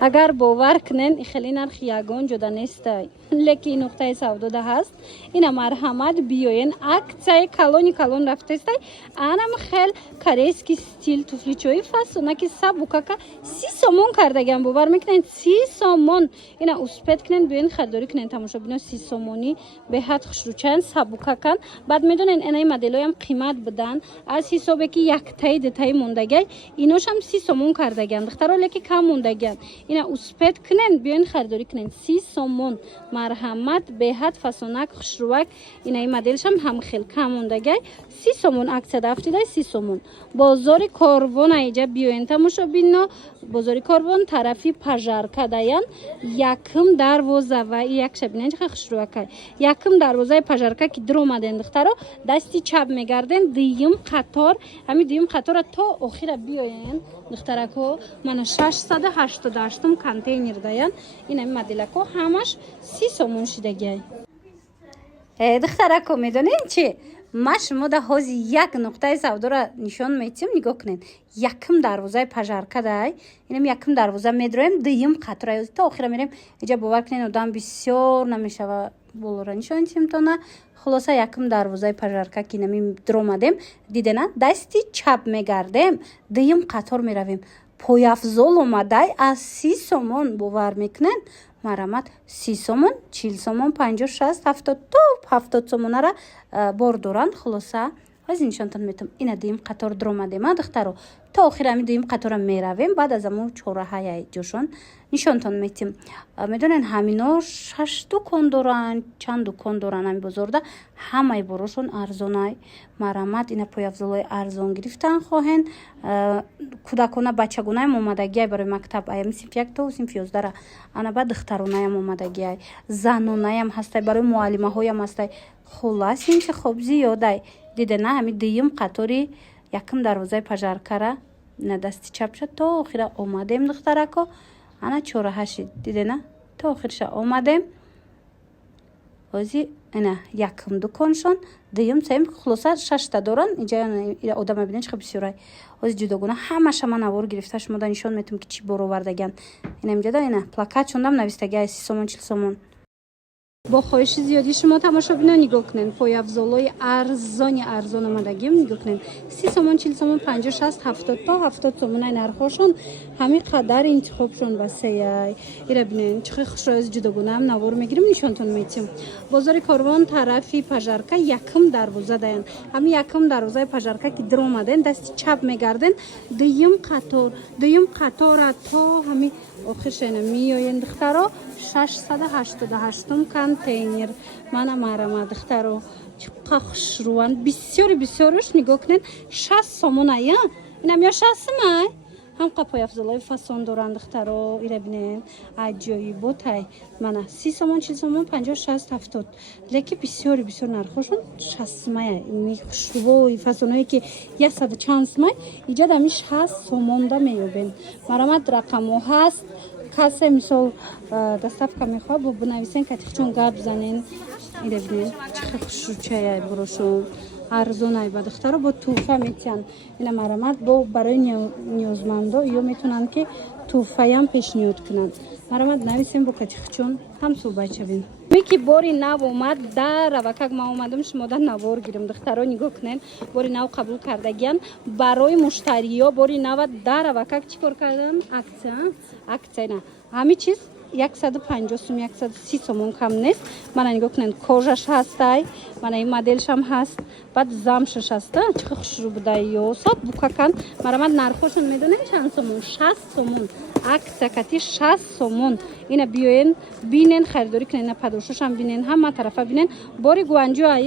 اگر باور کنین خیلی نرخ یگان جدا نیست لیکن نقطه سودا هست اینا مرحمت بیاین акция کالون رفته است انم خیل корейский стиль туфличои фасонаки сабукака 30 сомон кардаган бовар мекунед 30 сомон ина успет кунед биёин харидорӣ кунед тамошо бино 30 сомонӣ беҳад хушрӯчан сабукакан баъд медонен инаи моделҳоям қимат будан аз ҳисобе ки яктаи детаи мондагай иношам 30 сомон кардаган духтаро леки кам мондаган ина успет кунед биёин харидорӣ кунед 30 сомон марҳамат беҳад фасонак хушрӯвак инаи моделшам ҳам хел кам мондагай 30 сомон аксия дафтидай 30 сомон бозори корвон айҷа биёен тамошо бино бозори корвон тарафи пажарка даян якм дарвоза ва якша бинен ҷаха хушрӯвакай якм дарвозаи пажарка ки dur омаден духтаро дасти чап мегарден дуюм қатор ҳами дуюм қатора то охира биёен духтарако мана 688 контейнер даян инами моделако ҳамаш 30 сомон шидагай духтарако медонем чи ма шумода ҳози як нуқтаи савдоро нишон метиҳам нигоҳ кунед якм дарвозаи пажарка дай инам якм дарвоза медроем дуюм қатора то охира мерем иҷа бовар кунед одам бисёр намешава болора нишон тимтона хулоса якм дарвозаи пажарка ки нами дуромадем дидена дасти чап мегардем дуюм қатор меравем пояфзол омадай аз 30 сомон бовар мекунед марҳамат 30 сомон 40 сомон 50 60 70 то 70 сомонара бор доранд хулоса ҳозир нишонтон метам ина дуюм қатор дуромадем духтаро то охира ами дуюм қатора меравем баъд аз аму чораҳаяй ҷошон нишонтон метим медонен ҳамино 6 дукон доранд чанд дукон доранд ами бозорда ҳамаи борошон арзонай марҳамат ина пояфзолои арзон гирифтан хоҳен кӯдакона бачагонаям омадагиай барои мактаб аями синфи 1 то синфи 11 ана баъд духтаронаям омадагиай занонаям ҳастай барои муаллимаҳоям ҳастай хулас интихоб зиёдай дидена ҳами дуюм қатори якм дарвозаи пажаркара на дасти чапша то охира омадем духтарако ана чораҳаши дидена то охирша омадем ҳозир ина якм дуконшон дуюм сеюм хулоса 6та доранд иҷа одама бинен чиқа бисёрай ҳозир ҷудогона ҳамаша ман навор гирифта шумода нишон метам ки чӣ бор овардаган инамҷада ина плакат шондам навистагиай 30 сомон 40 сомон бо хоҳиши зиёди шумо тамошобино нигоҳ кунед пояфзолои арзон омадагиам нигоҳ кунед 30 сомон 40 сомон 50 60 70 то 70 сомонаи нархошон ҳами қадар интихобшон васеяй ира бинен чихи хушрояз ҷудогонаам навор мегирим нишонтон метим бозори корвон тарафи пажарка якм дарвоза даян ҳами якм дарвозаи пажарка ки dur омаден дасти чап мегарден дуюм қатора то ҳами охиршана миёен духтаро 688 контейнер мана марама духтаро чиқа хушрӯанд бисёри бисёрш нигоҳ кунед 60 сомон ая инам ё 60май ҳам қапояфзолои фасон доранд духтаро ира бинен аҷоиботай мана 30 сомон 40 сомон 50 60 70 леки бисёри бисёр нархошон 60май ми хушрӯвои фасоное ки 100 чанд май иҷа дами 60 сомонда меёбем марҳамат рақамо ҳаст касе мисол доставка мехоҳад бо бинависен катихчон гап занен ира бинен чиха хушрӯчаяй борошон арзонай ба духтаро бо туҳфа метиҳанд ина марҳамат бо барои ниёзмандо ё метавонанд ки туҳфаям пешниҳод кунанд марҳамат нависем бо катихчон ҳам суҳбат шавем мики бори нав омад дарава как ма омадам шумода навор гирем духтаро нигоҳ кунен бори нав қабул кардагиян барои муштариё бори нава дарава как чӣ кор кардам акция на ҳами чиз 150 сум 130 сомон кам нест мана нигоҳ кунед кожаш ҳастай мана ин моделшам ҳаст баъд замшаш ҳаста чиха хушрӯ будай ё сот букакан марҳамат нархошон медонед чанд сомон 60 сомон акция кати 60 сомон ина биёен бинен харидорӣ кунед ина падошошам бинен ҳама тарафа бинен бори гуанҷӯай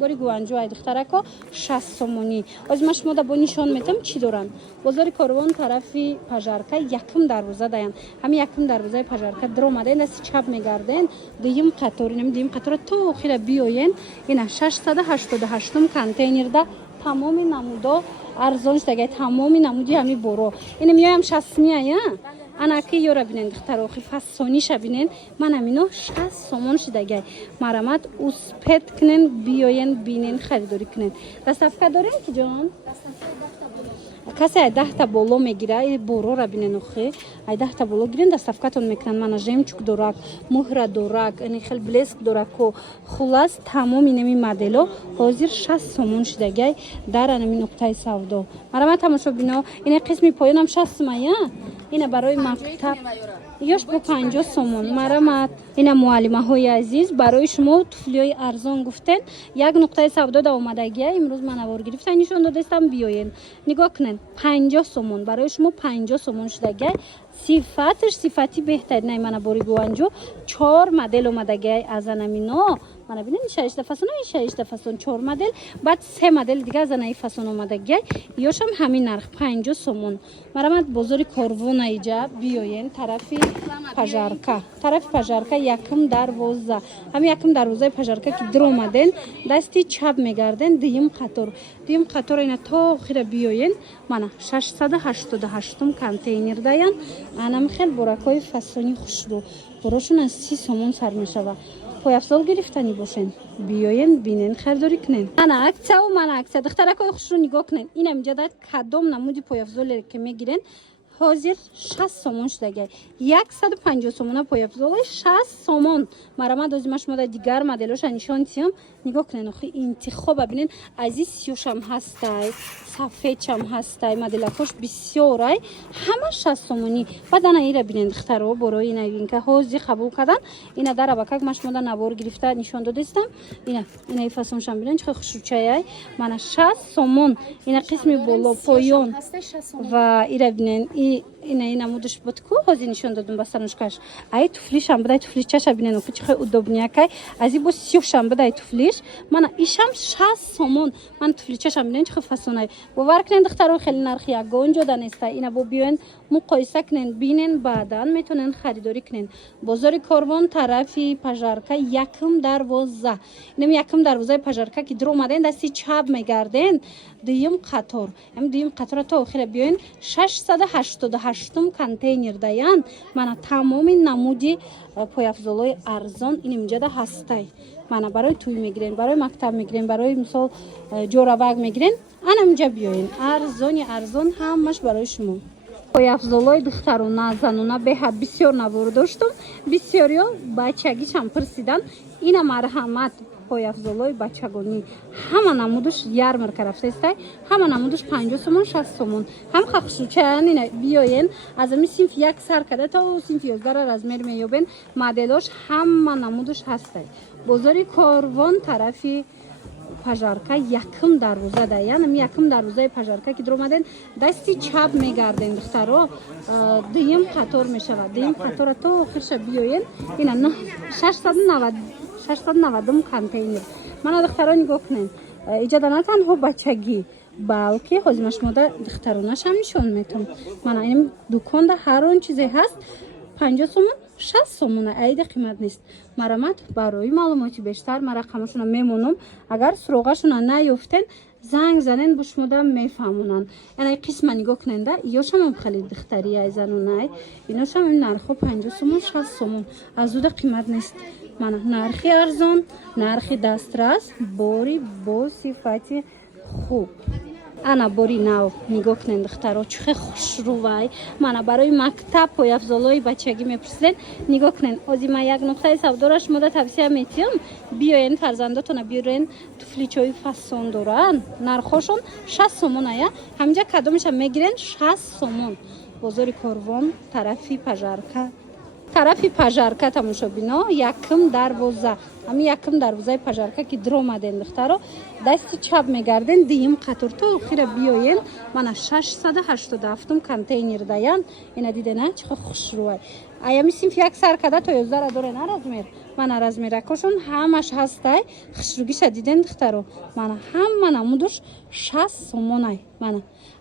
бори гуанҷӯай духтарако 60 сомонӣ ҳозир ма шумода бо нишон метам чӣ доранд бозори корвон тарафи пажарка якм дарвоза даян ҳами якм дарвозаи пажарка dur омаден дасти чап мегарден дуюм қатор инами дуюм қатора то охира биёен ина 688 контейнерда тамоми намудо арзон шудагай тамоми намуди ҳами боро ина миёям 60мия анаки ёра бинен духтарохи фасониша бинен манам ино 60 сомон шидагай марҳамат успет кунен биёен бинен харидорӣ кунен доставка дорем ки ҷон касе ай 10 та боло мегира ин борора бинен охи ай 10 та боло гирен дастафкатон мекунан мана жемчуг дорак муҳра дорак ин хел блеск дорако хулас тамом инами модело ҳозир 60 сомон шидагай дар анами нуқтаи савдо марама тамошобино ин қисми поёнам 60 сомая ина барои мактаб ёш бо 50 сомон марамат ина муаллимаҳои азиз барои шумо туфлиҳои арзон гуфтен як нуқтаи савдо да омадагия имрӯз ман авор гирифта нишон додастам биёен нигоҳ кунен 50 сомон барои шумо 50 сомон шудагия сифатш сифати беҳтаринай мана бори гуанҷо 4 модел омадагия аз анамино мана бинен шаишта фасон 4 модел баъд 3 модел дига аз анаи фасон омадагия ёшам ҳамин нарх 50 сомон марамат бозори корвона иҷа биёен тарафи пажарка якм дарвоза ҳами якм дарвозаи пажарка ки дро омаден дасти чап мегарден дуюм қатор ина то охира биёен мана 688 контейнер даян анам хел боракои фасони хушрӯ борошон аз 30 сомон сар мешава пояфзол гирифтани бошен биёен бинен харидорӣ кунен мана аксия духтаракои хушрӯ нигоҳ кунен инам ҷада кадом намуди пояфзоле ки мегирен ҳозир 60 сомон шудагай 150 сомона пояфзолай 60 сомон марамад озима шумода дигар моделоша нишон тиём нигоҳ кунен охи интихоба бинен ази сиёшам ҳастай сафедшам ҳастай моделакош бисёрай ҳама 60 сомонӣ баъд ана ира бинен духтаро борои новинка ҳозир қабул кардан ина дарабакак ма шумода навор гирифта нишон додастам инаи фасоншам бинен чихел хушрӯчаяй мана 60 сомон ина қисми боло поён ва ира бинен ина намудаш будку ҳозир нишон додум ба санушкаш ай туфлишам бидай туфличаша бинен охи чихел удобнякай ази бо сиёшам бидай туфлиш мана ишам 60 сомон ман туфличашам бинен чихел фасонай бовар кунен духтаро хеле нархи ягонҷода неста ина бо биёен муқоиса кунен бинен баъдан метавонен харидорӣ кунен бозори корвон тарафи пажарка якм дарвоза инам якм дарвозаи пажарка ки дро омаден дасти чап мегарден дуюм қатора то охира биёен 688 контейнер даян мана тамоми намуди пояфзолои арзон инамҷада ҳастай мана барои туй мегирен барои мактаб мегирен барои мисол ҷоравак мегирен анамҷа биёен арзон ҳамаш барои шумо пояфзолои духтарона занона беҳад бисёр навор доштум бисёриё бачагишам пурсидан ина марҳамат пояфзолои бачагонӣ ҳама намудуш ярмарка рафтаистай ҳама намудуш 50 сомон 60 сомон ҳам хахшучаян ина биёен аз ами синф як сар када то синф 11 размер меёбен моделош ҳама намудуш ҳастай бозори корвон тарафи пажарка якм дарвоза даян якм дарвозаи пажарка ки дромаден дасти чап мегарден духтаро дуюм қатор мешавад дуюм қатора то охирша биёен ина 690 контейнер мана духтаро нигоҳ кунен иҷада на танҳо бачагӣ балки ҳозима шумода духтаронашам нишон метавон мана ин дуконда ҳар он чизе ҳаст 50 сомон 60 сомона айда қимат нест марамат барои маълумоти бештар ма рақамашона мемонам агар суроғашона наёфтен занг занен бо шумода мефаҳмонанд яъне қисма нигоҳ кунанда ёшамам хеле духтарияй занунай иношам ин нархҳо 50 сомон 60 сомон азуда қимат нест мана нархи арзон нархи дастрас бори бо сифати хуб ана бори нав нигоҳ кунен духтаро чихе хушрӯвай мана барои мактаб пояфзолои бачагӣ мепурсиден нигоҳ кунен озима як нуқтаи савдора шумода тавсия метиҳам биёен фарзандотона биёрен туфличои фасон доранд нархҳошон 60 сомон ая ҳамҷа кадомиша мегирен 60 сомон бозори корвон тарафи пажарка тамошобино якм дарвоза ами якм дарвозаи пажарка ки дро омаден духтаро дасти чап мегарден дуюм қатор то охира биёен мана 687 контейнер даян ина дидена чихел хушрӯай аями синф як сар када то 11 дорена размер мана размеракошон ҳамаш ҳастай хушрӯгиша диден духтаро мана ҳама намудуш 60 сомонай мана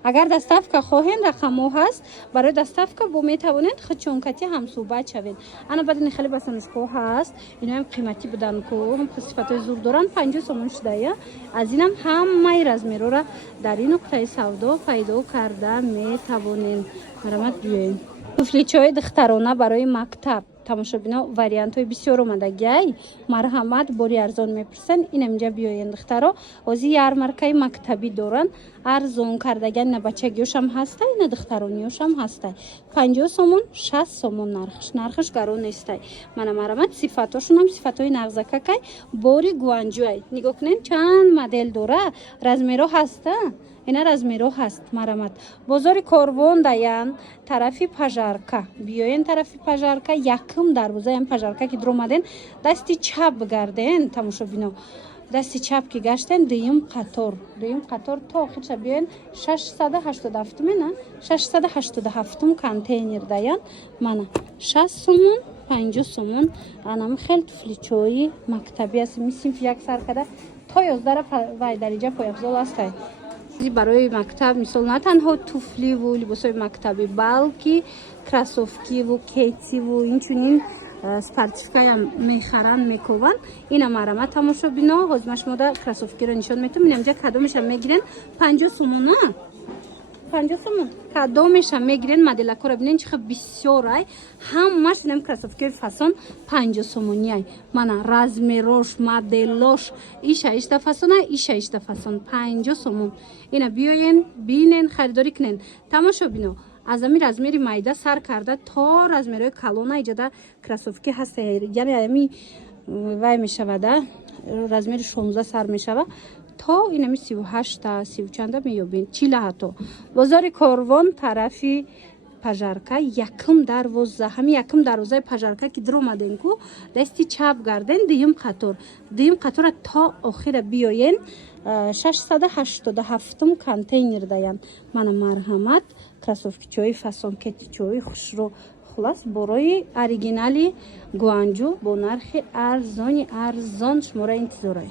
агар доставка хоҳен рақамҳо ҳаст барои доставка бо метавонед хичонкати ҳамсӯҳбат шавед ана баъди хеле басанушҳо ҳаст иноам қиматӣ буданку ҳам сифатои зур доранд 50 сомон шудая аз инам ҳамаи размерҳоро дар ин нуқтаи савдо пайдо карда метавонед марамат биёед туфличои духтарона барои мактаб тамошобино вариантҳои бисёр омадагиай марҳамат бори арзон мепурсен инам инҷа биёен духтаро ҳозир ярмаркаи мактабӣ доран арзон кардаган ина бачагиёшам ҳастай ина духтарониёшам ҳастай 50 сомон 60 сомон нархаш гарон нестай мана марҳамат сифатошунам сифатҳои нағзакакай бори гуанҷуай нигоҳ кунед чанд модел дора размеро ҳаста ина размеро ҳаст марҳамат бозори корвон даян тарафи пажарка биёен тарафи пажарка якм дарвозаям пажарка ки дуромаден дасти чап гарден тамошобино дасти чап ки гаштен дуюм қатор то охирша биёен 687 мена 687 контейнер даян мана 60 сомон 50 сомон анам хел туфличои мактаби аст мисинф як сар када то 11 вай дариҷа пояфзол астай барои мактаб мисол на танҳо туфливу либосои мактабӣ балки кроссовкиву кетсиву инчунин спортивкаям мехаранд мекованд ина марҳамат тамошобино ҳозир шумода кроссовкиро нишон метам инамҷа кадомеша мегирен 50 сомон 50 сомон кадомеша мегирен моделакора бинен чиха бисёрай ҳамаш инам кроссовкиёи фасон 50 сомониай мана размерош моделош иша ишта фасона иша ишта фасон 50 сомон ина биёен бинен харидорӣ кунен тамошобино аз ами размери майда сар карда то размерҳои калона иҷода кроссовки ҳаста яъне ами вай мешавада размери 16 сар мешава то инами 38 30 чанда меёбин 40 ҳатто бозори корвон тарафи пажарка якм дарвоза ҳами якм дарвозаи пажарка ки дуромаден ку дасти чап гарден дуюм қатора то охира биёен 687 контейнер даян мана марҳамат кроссовкичои фасонкетичои хушро хулас борои оригинали гуанҷу бо нархи арзон шуморо интизорай